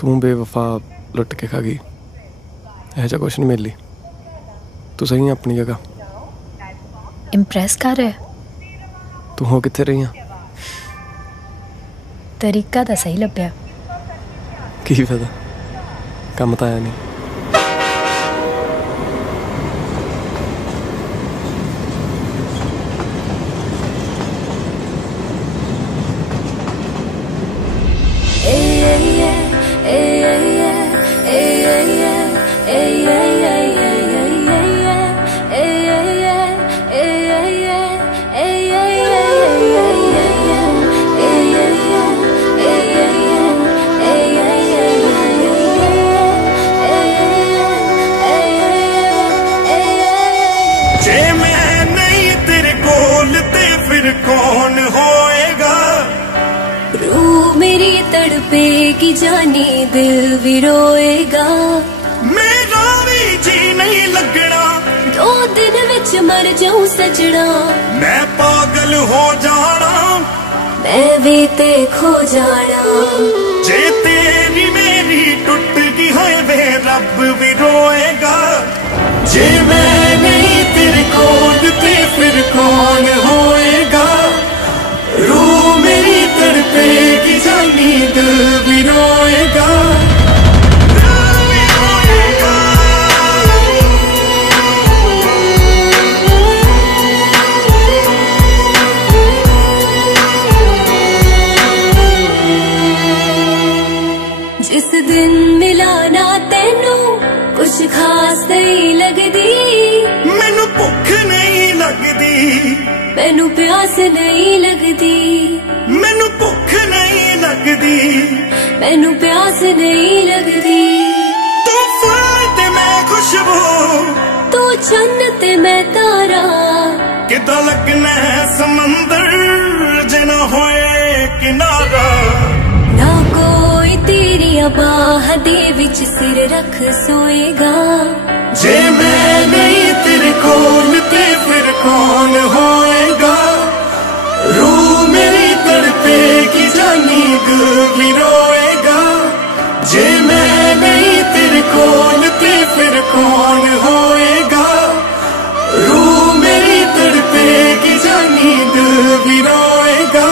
तू बेवफा लुट के खा गई, ऐसा कुछ नहीं मिली। तू सही है अपनी जगह। इंप्रेस कर रहे तू हो कितने रही है? तरीका तो सही लभ्या। की फायदा, कम तो आया नहीं। कौन होएगा? रूह मेरी तड़पेगी, जाने दिल भी रोएगा। मेरा भी जी नहीं लगना, 2 दिन विच मर जाऊं सजना। मैं पागल हो जाना, मैं भी ते खो जाना। जे तेरी मेरी टूट गई है वे रब भी रोएगा। जे मैं नहीं तेरे कोल ते फिर कौन होएगा? रूह मेरी तड़पेगी, जानी दिल भी रोएगा। जिस दिन मिला ना तेनू कुछ खास नहीं लगदी। मैनू भुख नहीं लगदी, मैनू प्यास नहीं लगदी। मैनू भुख नहीं लगदी, मैनू प्यास नहीं लगदी। तू फूल ते मैं खुशबू, तू चन्न ते मैं तारा। किदा लगना है समंदर जे ना होए किनारा। ना कोई तेरिया बाह दे विच सिर रख सोएगा। जे मैं नहीं तेरे कोल ते फिर कौन होएगा? रूह मेरी तड़पेगी, जानी दिल भी रोएगा। जे मैं नहीं तेरे कोल ते फिर कौन होएगा? रूह मेरी तड़पेगी, जानी दिल भी रोएगा।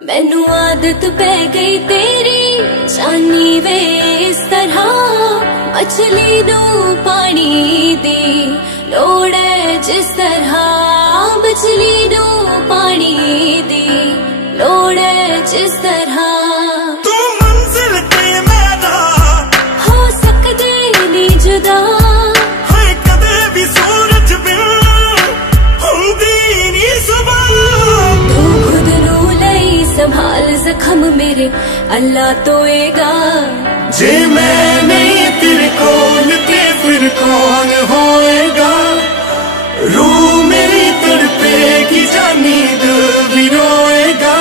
मैनू आदत पै गई तेरी जानी वे इस तरह। मछली नू पानी दी लोड़ है जिस तरह। मछली नू पानी दी लोड़ है जिस तरह। तू मंजिल ते मेरा हो सकदे नी जुदा। है कदे भी सूरज बिन हुंदी नी सुबह। तू खुद नू लई संभाल जख्म मेरे अल्लाह तोएगा। जे मैं नहीं तेरे कोल ते फिर कौन होएगा? रूह मेरी तड़पेगी, जानी दिल भी रोएगा।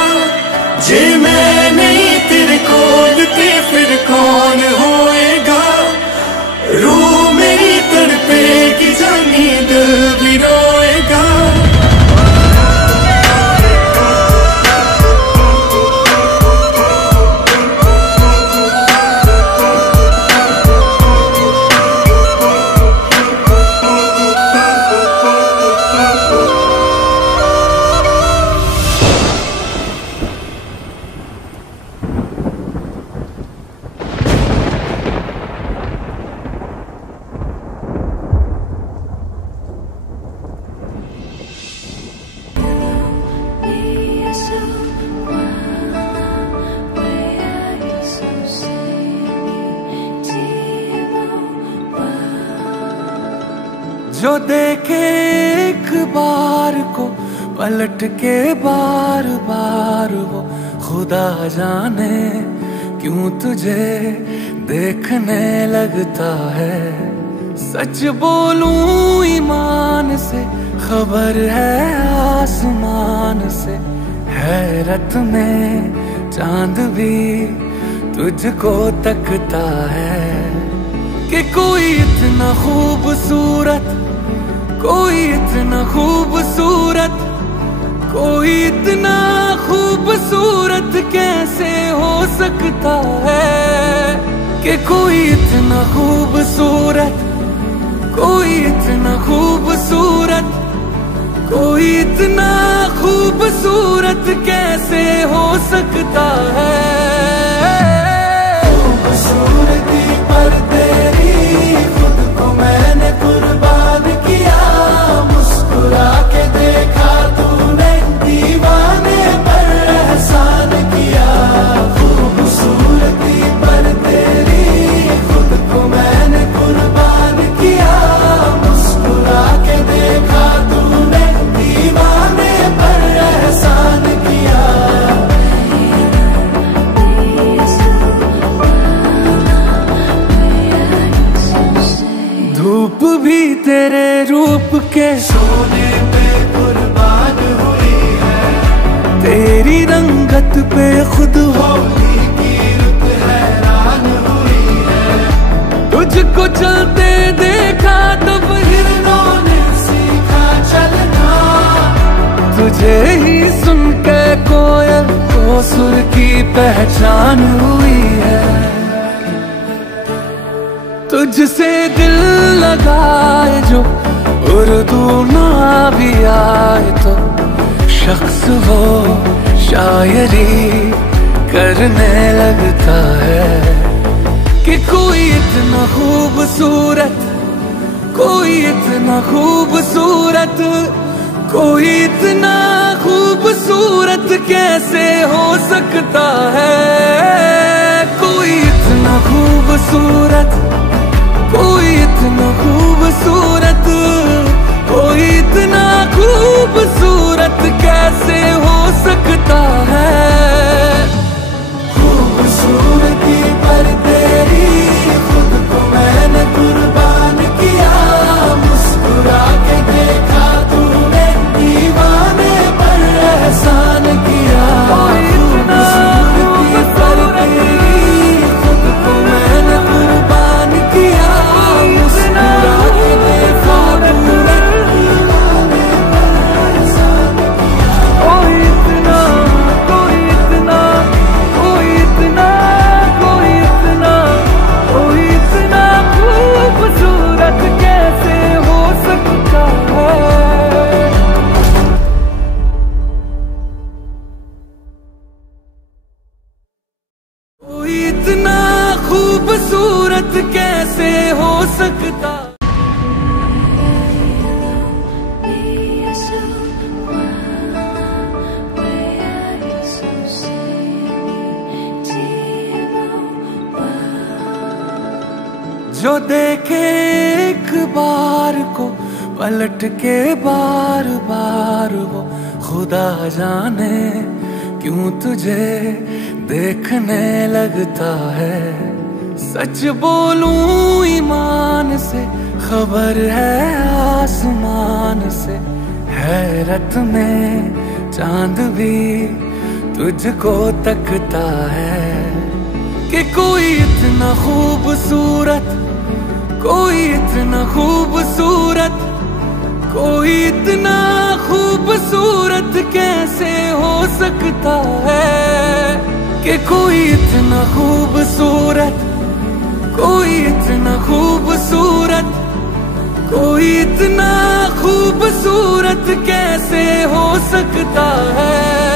जे मैं नहीं तेरे कोल ते फिर कौन होएगा? रूह मेरी तड़पेगी, जानी दिल भी रोएगा। जो देखे एक बार को पलट के बार बार वो खुदा जाने क्यों तुझे देखने लगता है। सच बोलूं ईमान से खबर है आसमान से, हैरत में चांद भी तुझको तकता है कि कोई इतना खूबसूरत, कोई इतना खूबसूरत, कोई इतना खूबसूरत कैसे हो सकता है कि कोई इतना खूबसूरत, कोई इतना खूबसूरत, कोई इतना खूबसूरत कैसे हो सकता है। खूबसूरती पर तेरी खुद को मैंने कुर्बान किया, मुस्कुरा के देखा तूने दीवाने पर एहसान किया। खूबसूरती पर तेरी खुद को मैंने कुर्बान किया, मुस्कुरा के देखा तूने दीवाने पर एहसान किया। धूप भी तेरे रूप के सोने पे कुर्बान हुई है, तेरी रंगत पे खुद होली की रुत हैरान हुई है। तुझको चलते देखा तब हिरणों ने सीखा चलना, तुझे ही सुन के कोयल को सुर की पहचान हुई है। तुझसे दिल लगाए जो उर्दू ना भी आए तो शख्स वो शायरी करने लगता है कि कोई इतना खूबसूरत, कोई इतना खूबसूरत, कोई इतना खूबसूरत कैसे हो सकता है। कोई इतना खूबसूरत, कोई इतना खूबसूरत, कोई इतना खूबसूरत कैसे हो सकता है। खूबसूरती पर तेरी खुद को मैंने कुर्बान किया, मुस्कुरा के देखा तूने दीवाने पर एहसान किया। खूबसूरती पर तेरी खुद को मैंने कुर्बान किया, मुस्कुरा के देखा तूने दीवाने पर एहसान किया। कोई इतना, कोई इतना, कोई इतना, कोई इतना, कोई इतना खूबसूरत कैसे हो सकता है। कोई इतना खूबसूरत कैसे हो सकता। जो देखे एक बार को पलट के बार बार वो खुदा जाने क्यों तुझे देखने लगता है। सच बोलूं ईमान से खबर है आसमान से, हैरत में चांद भी तुझको तकता है कि कोई इतना खूबसूरत, कोई इतना खूबसूरत, कोई इतना खूबसूरत कैसे हो सकता है कि कोई इतना खूबसूरत, कोई इतना खूबसूरत, कोई इतना खूबसूरत कैसे हो सकता है।